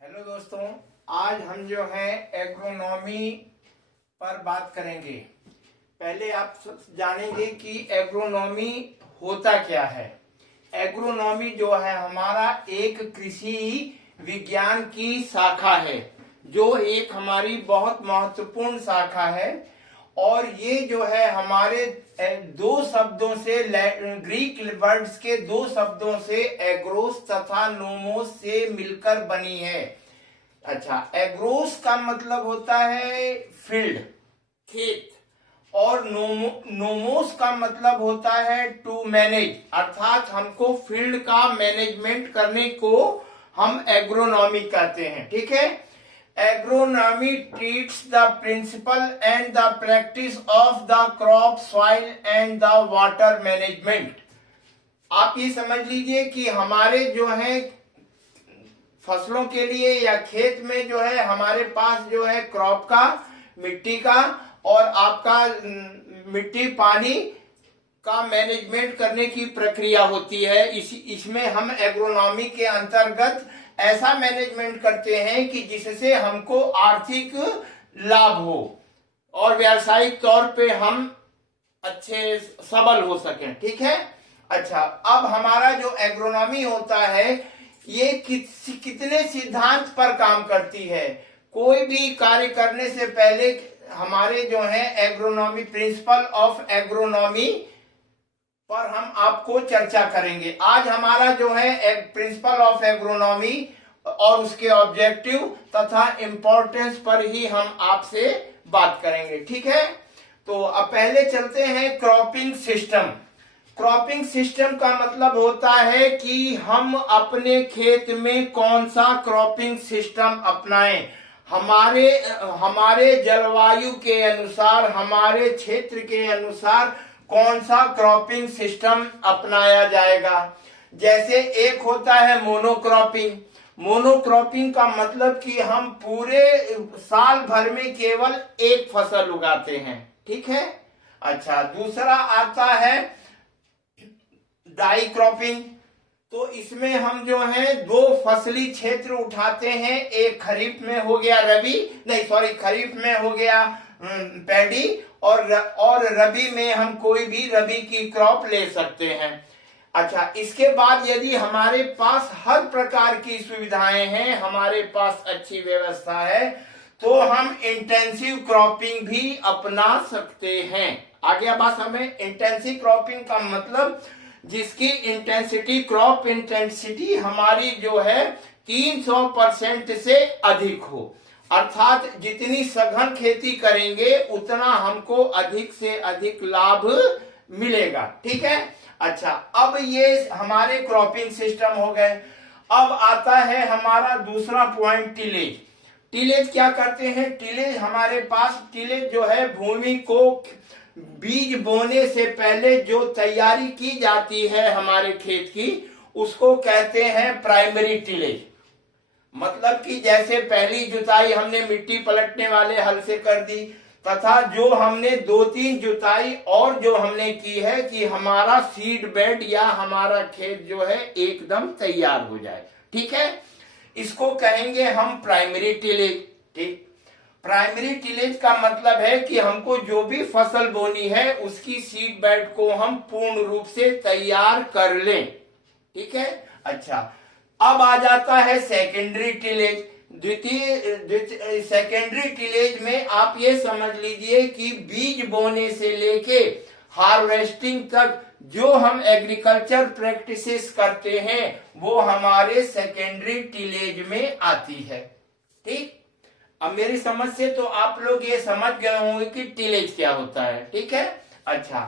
Hello दोस्तों, आज हम जो है एग्रोनॉमी पर बात करेंगे। पहले आप जानेंगे कि एग्रोनॉमी होता क्या है। एग्रोनॉमी जो है हमारा एक कृषि विज्ञान की शाखा है, जो एक हमारी बहुत महत्वपूर्ण शाखा है। और ये जो है हमारे दो शब्दों से, ग्रीक वर्ड्स के दो शब्दों से, एग्रोस तथा नोमोस से मिलकर बनी है। अच्छा, एग्रोस का मतलब होता है फील्ड, खेत, और नोमोस का मतलब होता है टू मैनेज, अर्थात हमको फील्ड का मैनेजमेंट करने को हम एग्रोनॉमी कहते हैं। ठीक है। Agronomy treats the principle and the practice of the crop, soil and the water management. आप ये समझ लीजिए कि हमारे जो है फसलों के लिए या खेत में जो है हमारे पास जो है क्रॉप का, मिट्टी का और आपका मिट्टी पानी का मैनेजमेंट करने की प्रक्रिया होती है। इसमें हम एग्रोनॉमी के अंतर्गत ऐसा मैनेजमेंट करते हैं कि जिससे हमको आर्थिक लाभ हो और व्यावसायिक तौर पे हम अच्छे सबल हो सकें। ठीक है। अच्छा, अब हमारा जो एग्रोनॉमी होता है ये कितने सिद्धांत पर काम करती है। कोई भी कार्य करने से पहले हमारे जो है एग्रोनॉमी, प्रिंसिपल ऑफ एग्रोनॉमी पर हम आपको चर्चा करेंगे। आज हमारा जो है प्रिंसिपल ऑफ एग्रोनॉमी और उसके ऑब्जेक्टिव तथा इंपॉर्टेंस पर ही हम आपसे बात करेंगे। ठीक है। तो अब पहले चलते हैं क्रॉपिंग सिस्टम। क्रॉपिंग सिस्टम का मतलब होता है कि हम अपने खेत में कौन सा क्रॉपिंग सिस्टम अपनाएं। हमारे जलवायु के अनुसार, हमारे क्षेत्र के अनुसार कौन सा क्रॉपिंग सिस्टम अपनाया जाएगा। जैसे एक होता है मोनोक्रॉपिंग। मोनोक्रॉपिंग का मतलब कि हम पूरे साल भर में केवल एक फसल उगाते हैं। ठीक है। अच्छा, दूसरा आता है डाई क्रॉपिंग। तो इसमें हम जो है दो फसली क्षेत्र उठाते हैं। एक खरीफ में हो गया खरीफ में हो गया पैडी, और रबी में हम कोई भी रबी की क्रॉप ले सकते हैं। अच्छा, इसके बाद यदि हमारे पास हर प्रकार की सुविधाएं हैं, हमारे पास अच्छी व्यवस्था है, तो हम इंटेंसिव क्रॉपिंग भी अपना सकते हैं। आगे बात हमें इंटेंसिव क्रॉपिंग का मतलब जिसकी इंटेंसिटी, क्रॉप इंटेंसिटी हमारी जो है 300% से अधिक हो, अर्थात जितनी सघन खेती करेंगे उतना हमको अधिक से अधिक लाभ मिलेगा। ठीक है। अच्छा, अब ये हमारे क्रॉपिंग सिस्टम हो गए। अब आता है हमारा दूसरा पॉइंट, टिलेज। टिलेज क्या करते हैं? टिलेज जो है भूमि को बीज बोने से पहले जो तैयारी की जाती है हमारे खेत की, उसको कहते हैं प्राइमरी टिलेज। मतलब कि जैसे पहली जुताई हमने मिट्टी पलटने वाले हल से कर दी, तथा जो हमने 2-3 जुताई और जो हमने की है कि हमारा सीड बेड या हमारा खेत जो है एकदम तैयार हो जाए। ठीक है। इसको कहेंगे हम प्राइमरी टिलेज। ठीक। प्राइमरी टिलेज का मतलब है कि हमको जो भी फसल बोनी है उसकी सीड बेड को हम पूर्ण रूप से तैयार कर लें। ठीक है। अच्छा, अब आ जाता है सेकेंडरी टिलेज। सेकेंडरी टिलेज में आप ये समझ लीजिए कि बीज बोने से लेके हार्वेस्टिंग तक जो हम एग्रीकल्चर प्रैक्टिसेस करते हैं वो हमारे सेकेंडरी टिलेज में आती है। ठीक। अब मेरी समझ से तो आप लोग ये समझ गए होंगे कि टिलेज क्या होता है। ठीक है। अच्छा,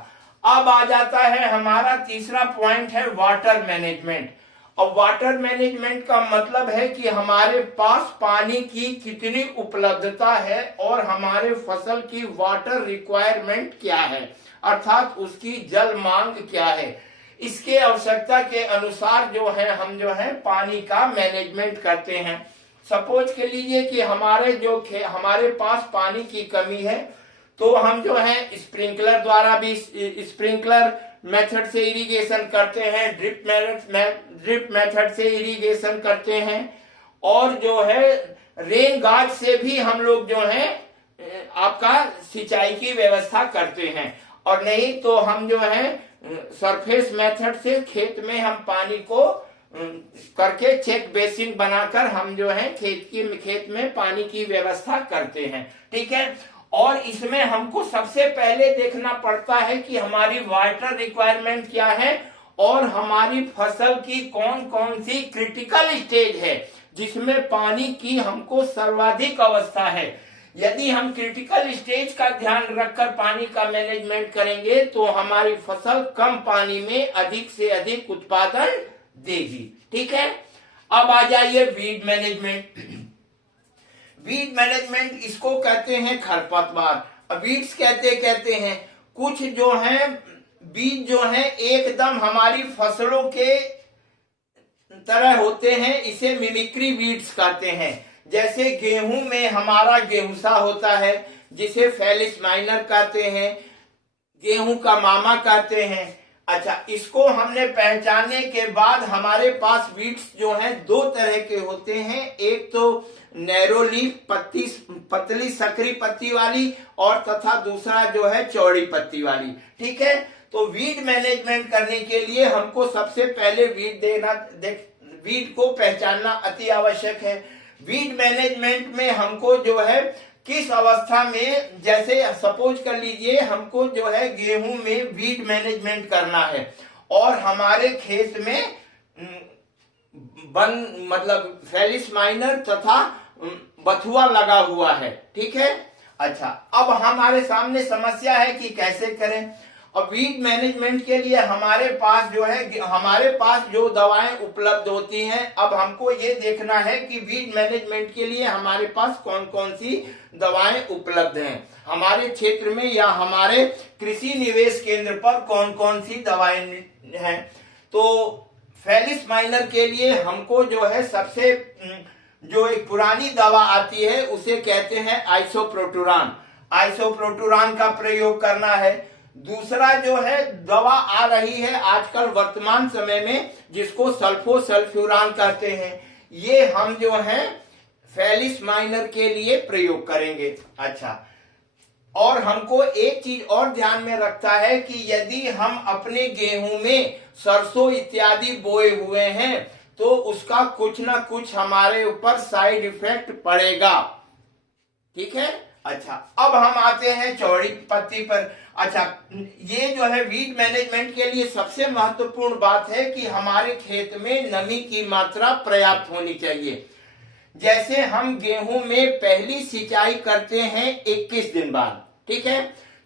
अब आ जाता है हमारा तीसरा पॉइंट है वाटर मैनेजमेंट। और वाटर मैनेजमेंट का मतलब है कि हमारे पास पानी की कितनी उपलब्धता है और हमारे फसल की वाटर रिक्वायरमेंट क्या है, अर्थात उसकी जल मांग क्या है। इसके आवश्यकता के अनुसार जो है हम जो है पानी का मैनेजमेंट करते हैं। सपोज के लीजिए कि हमारे पास पानी की कमी है, तो हम जो है स्प्रिंकलर द्वारा भी, स्प्रिंकलर मेथड से इरिगेशन करते हैं, ड्रिप मेथड से इरिगेशन करते हैं। और जो है रेन गार्ड से भी हम लोग जो है आपका सिंचाई की व्यवस्था करते हैं, और नहीं तो हम जो है सरफेस मेथड से खेत में हम पानी को करके चेक बेसिन बनाकर हम जो है खेत में पानी की व्यवस्था करते हैं। ठीक है, और इसमें हमको सबसे पहले देखना पड़ता है कि हमारी वाटर रिक्वायरमेंट क्या है और हमारी फसल की कौन कौन सी क्रिटिकल स्टेज है जिसमें पानी की हमको सर्वाधिक अवस्था है। यदि हम क्रिटिकल स्टेज का ध्यान रखकर पानी का मैनेजमेंट करेंगे तो हमारी फसल कम पानी में अधिक से अधिक उत्पादन देगी। ठीक है, अब आ जाइए वीड मैनेजमेंट। वीड मैनेजमेंट इसको कहते हैं खरपतवार। वीड्स कहते हैं कुछ जो है बीज जो है एकदम हमारी फसलों के तरह होते हैं, इसे मिमिक्री वीड्स कहते हैं। जैसे गेहूं में हमारा गेहूंसा होता है जिसे फेलिस माइनर कहते हैं, गेहूं का मामा कहते हैं। अच्छा, इसको हमने पहचानने के बाद हमारे पास वीड्स जो हैं दो तरह के होते हैं, एक तो नैरो लीफ पतली सकरी पत्ती वाली और तथा दूसरा जो है चौड़ी पत्ती वाली। ठीक है, तो वीड मैनेजमेंट करने के लिए हमको सबसे पहले वीड को पहचानना अति आवश्यक है। वीड मैनेजमेंट में हमको जो है किस अवस्था में, जैसे सपोज कर लीजिए हमको जो है गेहूं में वीड मैनेजमेंट करना है और हमारे खेत में मतलब फेलिस माइनर तथा बथुआ लगा हुआ है। ठीक है, अच्छा, अब हमारे सामने समस्या है कि कैसे करें। और वीड मैनेजमेंट के लिए हमारे पास जो दवाएं उपलब्ध होती हैं, अब हमको ये देखना है कि वीड मैनेजमेंट के लिए हमारे पास कौन कौन सी दवाएं उपलब्ध हैं, हमारे क्षेत्र में या हमारे कृषि निवेश केंद्र पर कौन कौन सी दवाएं हैं। तो फेलिस माइनर के लिए हमको जो है सबसे जो एक पुरानी दवा आती है उसे कहते हैं आइसोप्रोटुरान का प्रयोग करना है। दूसरा जो है दवा आ रही है आजकल वर्तमान समय में जिसको सल्फोसल्फ्यूरान कहते हैं, ये हम जो है फेलिस माइनर के लिए प्रयोग करेंगे। अच्छा, और हमको एक चीज और ध्यान में रखता है कि यदि हम अपने गेहूं में सरसों इत्यादि बोए हुए हैं तो उसका कुछ ना कुछ हमारे ऊपर साइड इफेक्ट पड़ेगा। ठीक है, अच्छा, अब हम आते हैं चौड़ी पत्ती पर। अच्छा, ये जो है वीड मैनेजमेंट के लिए सबसे महत्वपूर्ण बात है कि हमारे खेत में नमी की मात्रा पर्याप्त होनी चाहिए। जैसे हम गेहूं में पहली सिंचाई करते हैं 21 दिन बाद, ठीक है,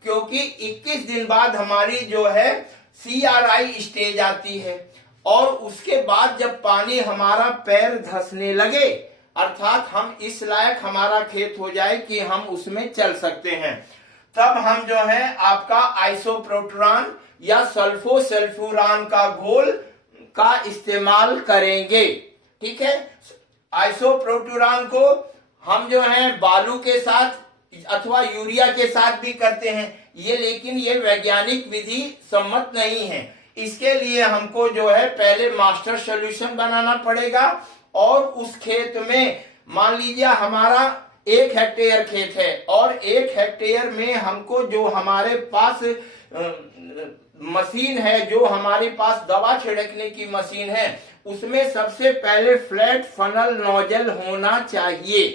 क्योंकि 21 दिन बाद हमारी जो है CRI स्टेज आती है और उसके बाद जब पानी हमारा पैर धंसने लगे, अर्थात हम इस लायक हमारा खेत हो जाए कि हम उसमें चल सकते हैं, तब हम जो है आपका आइसोप्रोटुरान या सल्फोसल्फ्यूरान का घोल का इस्तेमाल करेंगे। ठीक है, आइसोप्रोटुरान को हम जो है बालू के साथ अथवा यूरिया के साथ भी करते हैं, लेकिन ये वैज्ञानिक विधि सम्मत नहीं है। इसके लिए हमको जो है पहले मास्टर सॉल्यूशन बनाना पड़ेगा और उस खेत में मान लीजिए हमारा 1 हेक्टेयर खेत है और 1 हेक्टेयर में हमको जो हमारे पास मशीन है, जो हमारे पास दवा छिड़कने की मशीन है, उसमें सबसे पहले फ्लैट फनल नोजल होना चाहिए,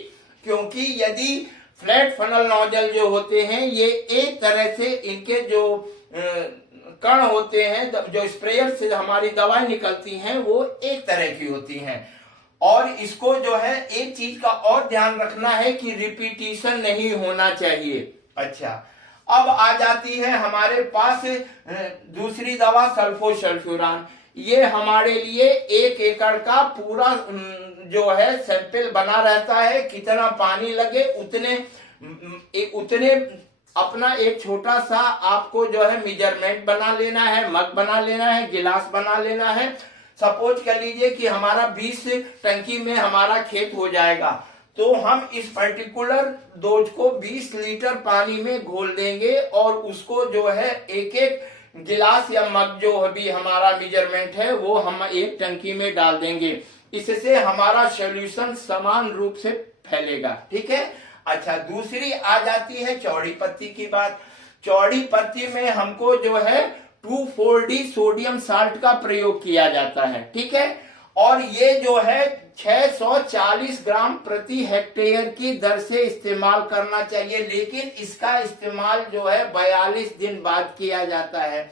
क्योंकि यदि फ्लैट फनल नोजल जो होते हैं ये एक तरह से इनके जो कण होते हैं, जो स्प्रेयर से हमारी दवाएं निकलती हैं वो एक तरह की होती हैं। और इसको जो है एक चीज का और ध्यान रखना है कि रिपीटिशन नहीं होना चाहिए। अच्छा, अब आ जाती है हमारे पास दूसरी दवा सल्फोसल्फ्यूरान। ये हमारे लिए 1 एकड़ का पूरा जो है सैंपल बना रहता है, कितना पानी लगे उतने अपना एक छोटा सा आपको जो है मेजरमेंट बना लेना है, मग बना लेना है, गिलास बना लेना है। सपोज कर लीजिए कि हमारा 20 टंकी में हमारा खेत हो जाएगा, तो हम इस पर्टिकुलर डोज को 20 लीटर पानी में घोल देंगे और उसको जो है एक एक गिलास या मग जो भी हमारा मेजरमेंट है वो हम एक टंकी में डाल देंगे। इससे हमारा सॉल्यूशन समान रूप से फैलेगा। ठीक है। अच्छा, दूसरी आ जाती है चौड़ी पत्ती की बात। चौड़ी पत्ती में हमको जो है 2,4-D सोडियम साल्ट का प्रयोग किया जाता है। ठीक है। और ये जो है 640 ग्राम प्रति हेक्टेयर की दर से इस्तेमाल करना चाहिए, लेकिन इसका इस्तेमाल जो है 42 दिन बाद किया जाता है।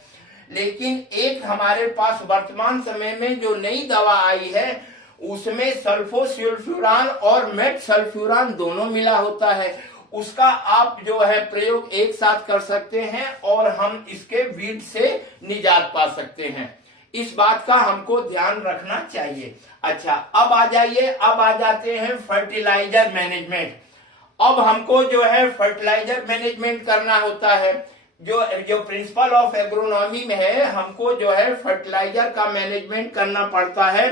लेकिन एक हमारे पास वर्तमान समय में जो नई दवा आई है उसमें सल्फोसल्फ्यूरान और मेटसल्फ्यूरान दोनों मिला होता है, उसका आप जो है प्रयोग एक साथ कर सकते हैं और हम इसके वीड से निजात पा सकते हैं। इस बात का हमको ध्यान रखना चाहिए। अच्छा, अब आ जाते हैं फर्टिलाइजर मैनेजमेंट। अब हमको जो है फर्टिलाइजर मैनेजमेंट करना होता है। जो प्रिंसिपल ऑफ एग्रोनॉमी में है, हमको जो है फर्टिलाइजर का मैनेजमेंट करना पड़ता है।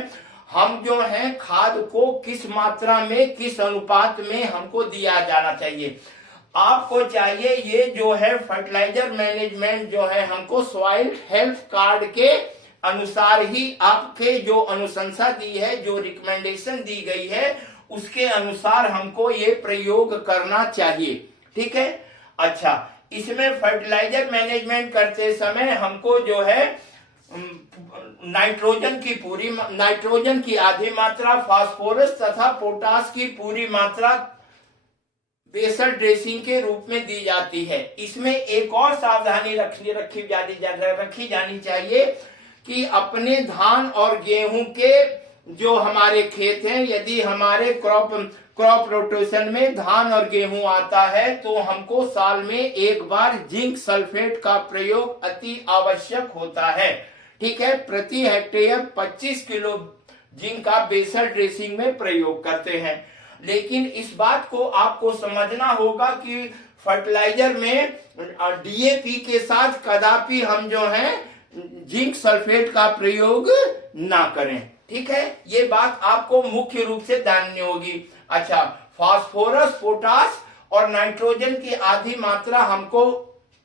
हम जो है खाद को किस मात्रा में, किस अनुपात में हमको दिया जाना चाहिए। आपको चाहिए ये जो है फर्टिलाइजर मैनेजमेंट जो है हमको सॉइल हेल्थ कार्ड के अनुसार ही, आपके जो अनुशंसा दी है, जो रिकमेंडेशन दी गई है, उसके अनुसार हमको ये प्रयोग करना चाहिए। ठीक है। अच्छा, इसमें फर्टिलाइजर मैनेजमेंट करते समय हमको जो है नाइट्रोजन की आधी मात्रा, फास्फोरस तथा पोटास की पूरी मात्रा बेसल ड्रेसिंग के रूप में दी जाती है। इसमें एक और सावधानी रखी जानी चाहिए कि अपने धान और गेहूं के जो हमारे खेत हैं, यदि हमारे क्रॉप रोटेशन में धान और गेहूं आता है तो हमको साल में एक बार जिंक सल्फेट का प्रयोग अति आवश्यक होता है। ठीक है। प्रति हेक्टेयर 25 किलो जिंक का बेसल ड्रेसिंग में प्रयोग करते हैं। लेकिन इस बात को आपको समझना होगा कि फर्टिलाइजर में डीएपी के साथ कदापि हम जो है जिंक सल्फेट का प्रयोग ना करें। ठीक है। ये बात आपको मुख्य रूप से जाननी होगी। अच्छा, फास्फोरस, पोटास और नाइट्रोजन की आधी मात्रा हमको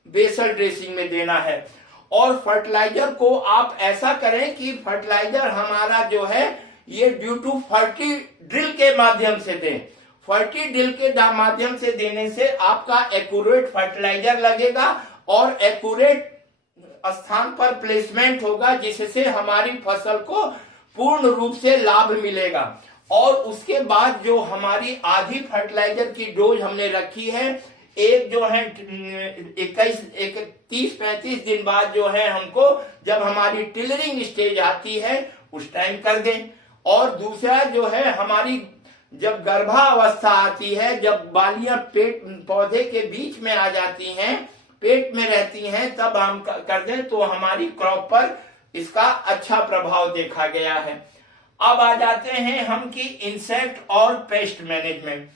बेसल ड्रेसिंग में देना है। और फर्टिलाइजर को आप ऐसा करें कि फर्टिलाइजर हमारा जो है ये ड्यू टू फर्टी ड्रिल के माध्यम से दें। फर्टी ड्रिल के माध्यम से देने से आपका एक्यूरेट फर्टिलाइजर लगेगा और एक्यूरेट स्थान पर प्लेसमेंट होगा, जिससे हमारी फसल को पूर्ण रूप से लाभ मिलेगा। और उसके बाद जो हमारी आधी फर्टिलाइजर की डोज हमने रखी है, एक जो है 30-35 दिन बाद जो है हमको, जब हमारी टिलरिंग स्टेज आती है उस टाइम कर दें। और दूसरा जो है हमारी जब गर्भावस्था आती है, जब बालियां पेट पौधे के बीच में आ जाती हैं, पेट में रहती हैं, तब हम कर दें तो हमारी क्रॉप पर इसका अच्छा प्रभाव देखा गया है। अब आ जाते हैं हम कि इंसेक्ट और पेस्ट मैनेजमेंट।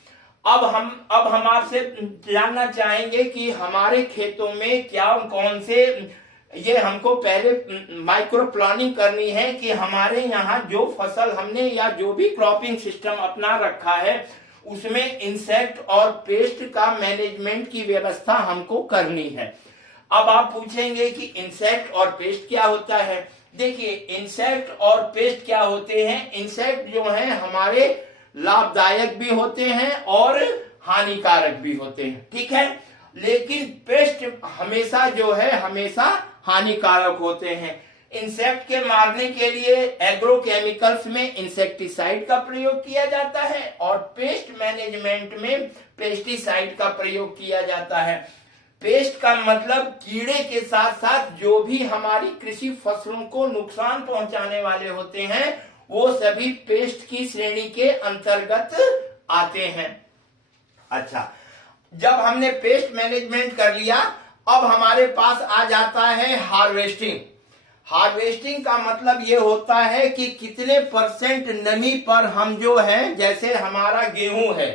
अब हम आपसे जानना चाहेंगे कि हमारे खेतों में क्या कौन से, ये हमको पहले माइक्रो प्लानिंग करनी है कि हमारे यहाँ जो फसल हमने या जो भी क्रॉपिंग सिस्टम अपना रखा है उसमें इंसेक्ट और पेस्ट का मैनेजमेंट की व्यवस्था हमको करनी है। अब आप पूछेंगे कि इंसेक्ट और पेस्ट क्या होता है। देखिए, इंसेक्ट और पेस्ट क्या होते हैं। इंसेक्ट जो हैं हमारे लाभदायक भी होते हैं और हानिकारक भी होते हैं। ठीक है। लेकिन पेस्ट हमेशा जो है हमेशा हानिकारक होते हैं। इंसेक्ट के मारने के लिए एग्रोकेमिकल्स में इंसेक्टिसाइड का प्रयोग किया जाता है और पेस्ट मैनेजमेंट में पेस्टिसाइड का प्रयोग किया जाता है। पेस्ट का मतलब कीड़े के साथ साथ जो भी हमारी कृषि फसलों को नुकसान पहुंचाने वाले होते हैं वो सभी पेस्ट की श्रेणी के अंतर्गत आते हैं। अच्छा, जब हमने पेस्ट मैनेजमेंट कर लिया, अब हमारे पास आ जाता है हार्वेस्टिंग। हार्वेस्टिंग का मतलब ये होता है कि कितने परसेंट नमी पर हम जो है, जैसे हमारा गेहूं है,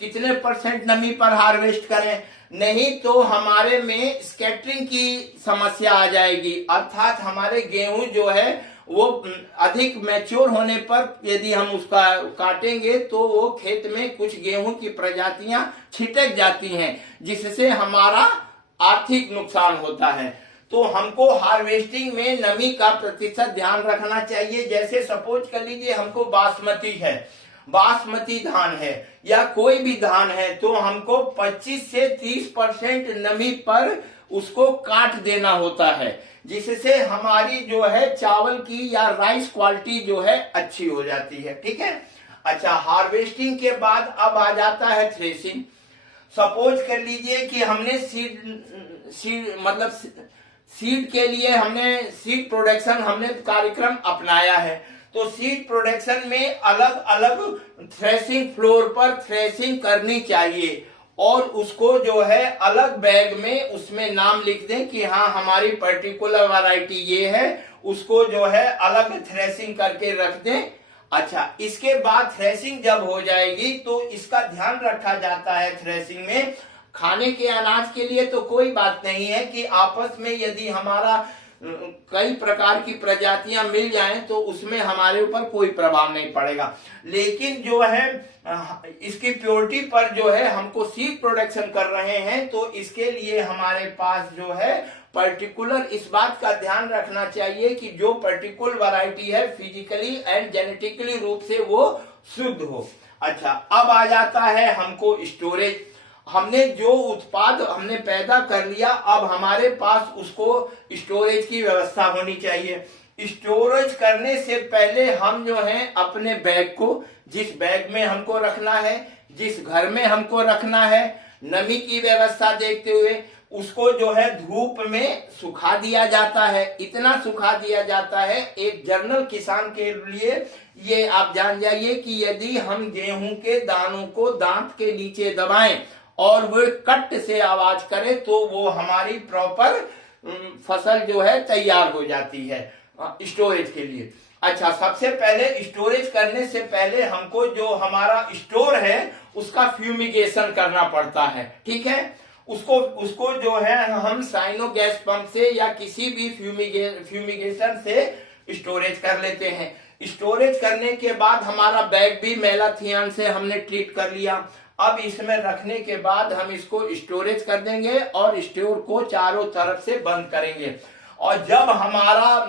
कितने परसेंट नमी पर हार्वेस्ट करें, नहीं तो हमारे में स्कैटरिंग की समस्या आ जाएगी। अर्थात हमारे गेहूं जो है वो अधिक मैच्योर होने पर यदि हम उसका काटेंगे तो वो खेत में कुछ गेहूं की प्रजातियां छिटक जाती हैं, जिससे हमारा आर्थिक नुकसान होता है। तो हमको हार्वेस्टिंग में नमी का प्रतिशत ध्यान रखना चाहिए। जैसे सपोज कर लीजिए हमको बासमती धान है या कोई भी धान है, तो हमको 25 से 30% नमी पर उसको काट देना होता है, जिससे हमारी जो है चावल की या राइस क्वालिटी जो है अच्छी हो जाती है। ठीक है। अच्छा, हार्वेस्टिंग के बाद अब आ जाता है थ्रेसिंग। सपोज कर लीजिए कि हमने सीड के लिए हमने सीड प्रोडक्शन हमने कार्यक्रम अपनाया है, तो सीड प्रोडक्शन में अलग अलग थ्रेसिंग फ्लोर पर थ्रेसिंग करनी चाहिए और उसको जो है अलग बैग में उसमें नाम लिख दें कि हाँ हमारी पर्टिकुलर वैरायटी ये है, उसको जो है अलग थ्रेसिंग करके रख दें। अच्छा, इसके बाद थ्रेसिंग जब हो जाएगी तो इसका ध्यान रखा जाता है थ्रेसिंग में। खाने के अनाज के लिए तो कोई बात नहीं है कि आपस में यदि हमारा कई प्रकार की प्रजातियां मिल जाएं तो उसमें हमारे ऊपर कोई प्रभाव नहीं पड़ेगा, लेकिन जो है इसकी प्योरिटी पर जो है हमको सीड प्रोडक्शन कर रहे हैं तो इसके लिए हमारे पास जो है पर्टिकुलर इस बात का ध्यान रखना चाहिए कि जो पर्टिकुलर वैरायटी है फिजिकली एंड जेनेटिकली रूप से वो शुद्ध हो। अच्छा, अब आ जाता है हमको स्टोरेज। हमने जो उत्पाद हमने पैदा कर लिया, अब हमारे पास उसको स्टोरेज की व्यवस्था होनी चाहिए। स्टोरेज करने से पहले हम जो है अपने बैग को, जिस बैग में हमको रखना है, जिस घर में हमको रखना है, नमी की व्यवस्था देखते हुए उसको जो है धूप में सुखा दिया जाता है। इतना सुखा दिया जाता है, एक जर्नल किसान के लिए ये आप जान जाइए कि यदि हम गेहूं के दानों को दांत के नीचे दबाएं और वो कट से आवाज करे तो वो हमारी प्रॉपर फसल जो है तैयार हो जाती है स्टोरेज के लिए। अच्छा, सबसे पहले स्टोरेज करने से पहले हमको जो हमारा स्टोर है उसका फ्यूमिगेशन करना पड़ता है। ठीक है, उसको जो है हम साइनो गैस पंप से या किसी भी फ्यूमिगेशन से स्टोरेज कर लेते हैं। स्टोरेज करने के बाद हमारा बैग भी मेलाथियन से हमने ट्रीट कर लिया। अब इसमें रखने के बाद हम इसको स्टोरेज कर देंगे और स्टोर को चारों तरफ से बंद करेंगे, और जब हमारा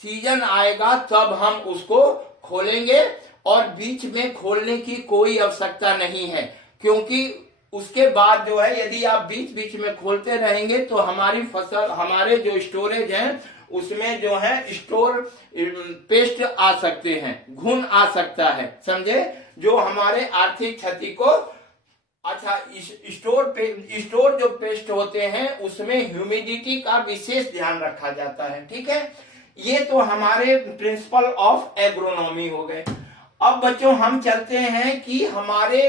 सीजन आएगा तब हम उसको खोलेंगे। और बीच में खोलने की कोई आवश्यकता नहीं है, क्योंकि उसके बाद जो है यदि आप बीच बीच में खोलते रहेंगे तो हमारी फसल, हमारे जो स्टोरेज है उसमें जो है स्टोर पेस्ट आ सकते हैं, घुन आ सकता है, समझे, जो हमारे आर्थिक क्षति को। अच्छा, स्टोर जो पेस्ट होते हैं उसमें ह्यूमिडिटी का विशेष ध्यान रखा जाता है। ठीक है, ये तो हमारे प्रिंसिपल ऑफ एग्रोनॉमी हो गए। अब बच्चों हम चलते हैं कि हमारे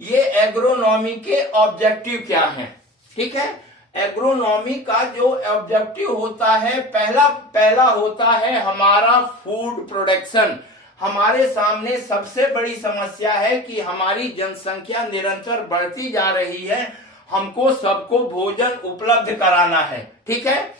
ये एग्रोनॉमी के ऑब्जेक्टिव क्या हैं। ठीक है, एग्रोनॉमी का जो ऑब्जेक्टिव होता है, पहला होता है हमारा फूड प्रोडक्शन। हमारे सामने सबसे बड़ी समस्या है कि हमारी जनसंख्या निरंतर बढ़ती जा रही है, हमको सबको भोजन उपलब्ध कराना है। ठीक है,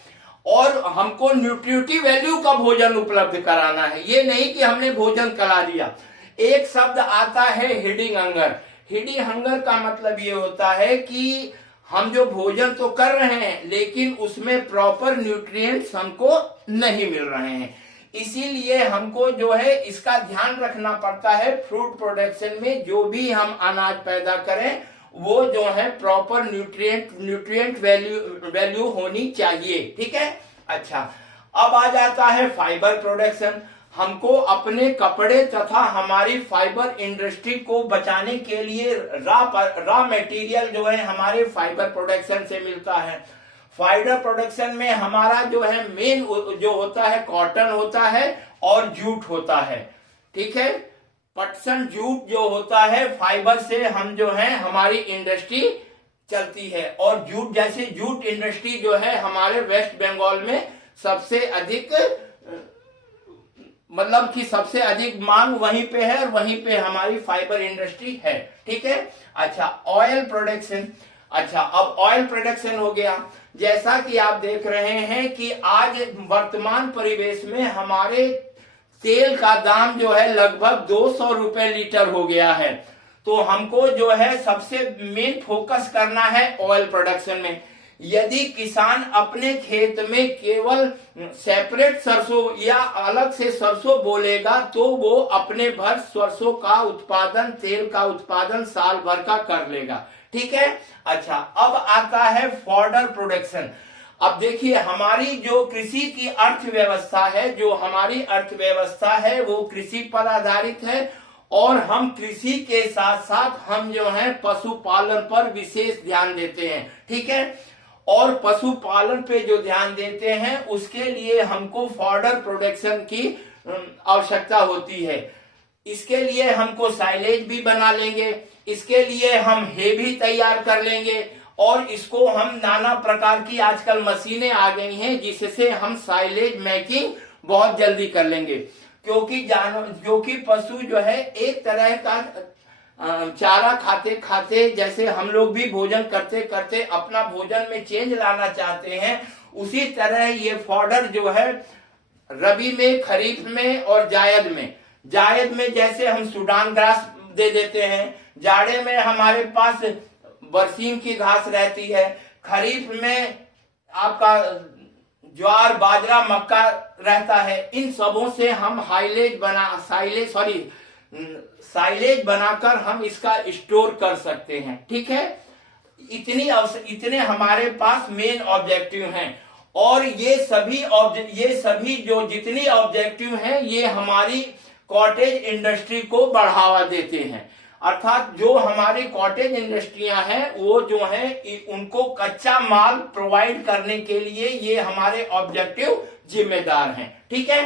और हमको न्यूट्रिटिव वैल्यू का भोजन उपलब्ध कराना है। ये नहीं कि हमने भोजन करा दिया। एक शब्द आता है हिडिंग हंगर। हिडिंग हंगर का मतलब ये होता है कि हम जो भोजन तो कर रहे हैं लेकिन उसमें प्रॉपर न्यूट्रिएंट्स हमको नहीं मिल रहे हैं। इसीलिए हमको जो है इसका ध्यान रखना पड़ता है। फूड प्रोडक्शन में जो भी हम अनाज पैदा करें वो जो है प्रॉपर न्यूट्रिएंट वैल्यू होनी चाहिए। ठीक है। अच्छा, अब आ जाता है फाइबर प्रोडक्शन। हमको अपने कपड़े तथा हमारी फाइबर इंडस्ट्री को बचाने के लिए रॉ मटेरियल जो है हमारे फाइबर प्रोडक्शन से मिलता है। फाइबर प्रोडक्शन में हमारा जो है मेन जो होता है कॉटन होता है और जूट होता है। ठीक है, पटसन जूट जो होता है फाइबर से हम जो है हमारी इंडस्ट्री चलती है। और जूट जैसे जूट इंडस्ट्री जो है हमारे वेस्ट बंगाल में सबसे अधिक, मतलब कि सबसे अधिक मांग वहीं पे है और वहीं पे हमारी फाइबर इंडस्ट्री है। ठीक है। अच्छा, ऑयल प्रोडक्शन। अच्छा, अब ऑयल प्रोडक्शन हो गया। जैसा कि आप देख रहे हैं कि आज वर्तमान परिवेश में हमारे तेल का दाम जो है लगभग 200 रुपए लीटर हो गया है। तो हमको जो है सबसे मेन फोकस करना है ऑयल प्रोडक्शन में। यदि किसान अपने खेत में केवल सेपरेट सरसों या अलग से सरसों बोलेगा तो वो अपने भर सरसों का उत्पादन, तेल का उत्पादन साल भर का कर लेगा। ठीक है। अच्छा, अब आता है फॉडर प्रोडक्शन। अब देखिए, हमारी जो कृषि की अर्थव्यवस्था है, जो हमारी अर्थव्यवस्था है वो कृषि पर आधारित है, और हम कृषि के साथ साथ हम जो है पशुपालन पर विशेष ध्यान देते हैं। ठीक है। और पशुपालन पे जो ध्यान देते हैं उसके लिए हमको फॉडर प्रोडक्शन की आवश्यकता होती है। इसके लिए हमको साइलेज भी बना लेंगे, इसके लिए हम हे भी तैयार कर लेंगे, और इसको हम नाना प्रकार की आजकल मशीनें आ गई हैं जिससे हम साइलेज मेकिंग बहुत जल्दी कर लेंगे। क्योंकि पशु जो है एक तरह का चारा खाते खाते, जैसे हम लोग भी भोजन करते करते अपना भोजन में चेंज लाना चाहते हैं, उसी तरह ये फॉडर जो है रबी में, खरीफ में और जायद में जैसे हम सूडान ग्रास दे देते हैं, जाड़े में हमारे पास बरसीम की घास रहती है, खरीफ में आपका ज्वार, बाजरा, मक्का रहता है। इन सबों से हम साइलेज बनाकर हम इसका स्टोर कर सकते हैं। ठीक है। इतने हमारे पास मेन ऑब्जेक्टिव हैं, और ये सभी जो जितनी ऑब्जेक्टिव हैं ये हमारी कॉटेज इंडस्ट्री को बढ़ावा देते हैं। अर्थात जो हमारी कॉटेज इंडस्ट्रियां हैं वो जो है उनको कच्चा माल प्रोवाइड करने के लिए ये हमारे ऑब्जेक्टिव जिम्मेदार हैं। ठीक है।